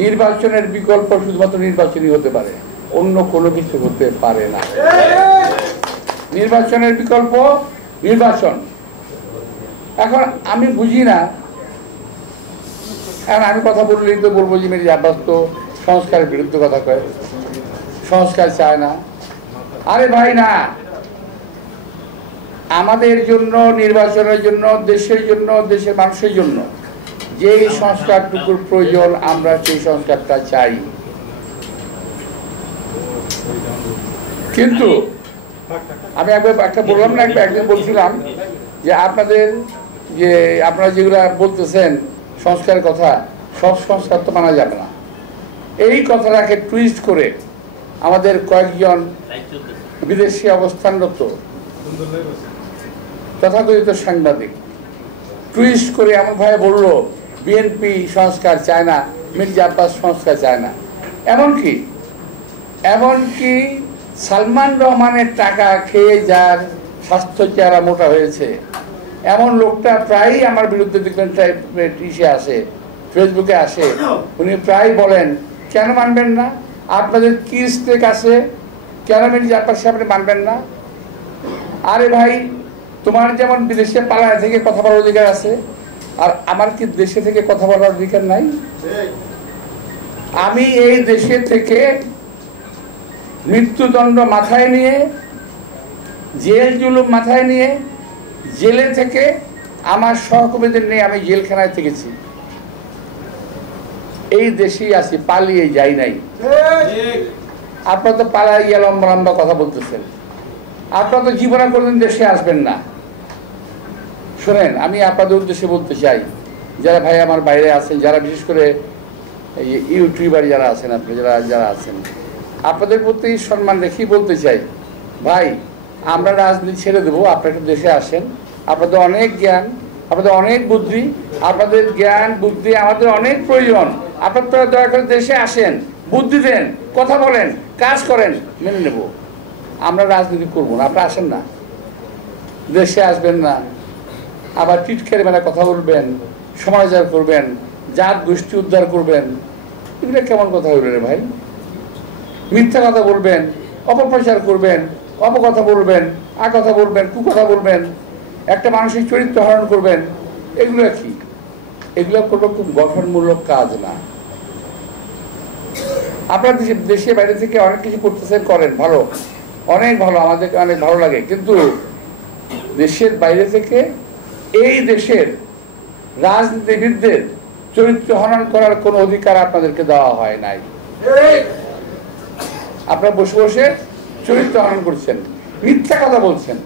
নির্বাচনের বিকল্প শুধুমাত্র নির্বাচনই হতে পারে, অন্য কোনো কিছু হতে পারে না। নির্বাচনের বিকল্প নির্বাচন। এখন আমি বুঝি না, এখন আমি কথা বললেই তো বলবো যে মির্জা আব্বাস তো সংস্কারের বিরুদ্ধে কথা কয়, সংস্কার চায় না। আরে ভাই না, আমাদের জন্য, নির্বাচনের জন্য, দেশের জন্য, দেশের মানুষের জন্য যেই সংস্কারটুকুর প্রয়োজন আমরা সেই সংস্কারটা চাই। কিন্তু আমি একটা বললাম না, একদিন বলছিলাম যে আপনাদের যে আপনারা যেগুলা বলতেছেন সংস্কারের কথা, সব সংস্কার তো মানা যাবে না। এই কথাটাকে টুইস্ট করে আমাদের কয়েকজন বিদেশি অবস্থানরত তথাকথিত সাংবাদিক টুইস্ট করে এমনভাবে বলল বিএনপি সংস্কার চায় না, মির্জা আব্বাস সংস্কার চায় না। এমনকি সালমান রহমানের টাকা খেয়ে যার স্বাস্থ্য চেহারা মোটা হয়েছে এমন লোকটা প্রায়ই আমার বিরুদ্ধে দেখবেন ইসে আসে, ফেসবুকে আসে, উনি প্রায় বলেন কেন মানবেন না, আপনাদের কি স্টেক আছে, কেন মির্জা আব্বাস সাহেব মানবেন না? আরে ভাই, তোমার যেমন বিদেশে পালায় থেকে কথা বলার অধিকার আছে, আর আমার কি দেশে থেকে কথা বলার অধিকার নাই? আমি এই দেশে থেকে মৃত্যুদণ্ড মাথায় নিয়ে, জেল জুলুম মাথায় নিয়ে, জেলে থেকে আমার সহকর্মীদের নিয়ে আমি জেলখানায় থেকেছি। এই দেশেই আছি, পালিয়ে যাই নাই। আপনারা তো পালাই গিয়ে লম্বা লম্বা কথা বলতেছেন, আপনারা তো জীবনে কোনদিন দেশে আসবেন না। শোনেন, আমি আপনাদের উদ্দেশ্যে বলতে চাই, যারা ভাই আমার বাইরে আছেন, যারা বিশেষ করে ইউটিউবার যারা আছেন, আপনি যারা আছেন, আপনাদের প্রতি সম্মান রেখেই বলতে চাই, ভাই আমরা রাজনীতি ছেড়ে দেবো, আপনারা একটু দেশে আসেন। আপনাদের অনেক জ্ঞান, আপনাদের অনেক বুদ্ধি, আপনাদের জ্ঞান বুদ্ধি আমাদের অনেক প্রয়োজন। আপনারা দয়া করে দেশে আসেন, বুদ্ধি দেন, কথা বলেন, কাজ করেন, মেনে নেব। আমরা রাজনীতি করবো না, আপনারা আসেন না, দেশে আসবেন না, আবার টিটকারি মেলা কথা বলবেন, সমালোচনা করবেন, জাত গোষ্ঠী উদ্ধার করবেন, এগুলো কেমন কথা হইল রে ভাই? মিথ্যা কথা বলবেন, অপপ্রচার করবেন, অপকথা বলবেন, কথা বলবেন, কুকথা বলবেন, একটা মানসিক চরিত্র হরণ করবেন, এগুলো কি? এগুলো কোনো খুব গঠনমূলক কাজ না। আপনার দেশে বাইরে থেকে অনেক কিছু করতেছেন, করেন, ভালো, অনেক ভালো, আমাদেরকে অনেক ভালো লাগে। কিন্তু দেশের বাইরে থেকে এই দেশের রাজনীতিবিদদের চরিত্র হনন করার কোনো অধিকার আপনাদেরকে দেওয়া হয় নাই। আপনারা বসে বসে চরিত্র হনন করছেন, মিথ্যা কথা বলছেন।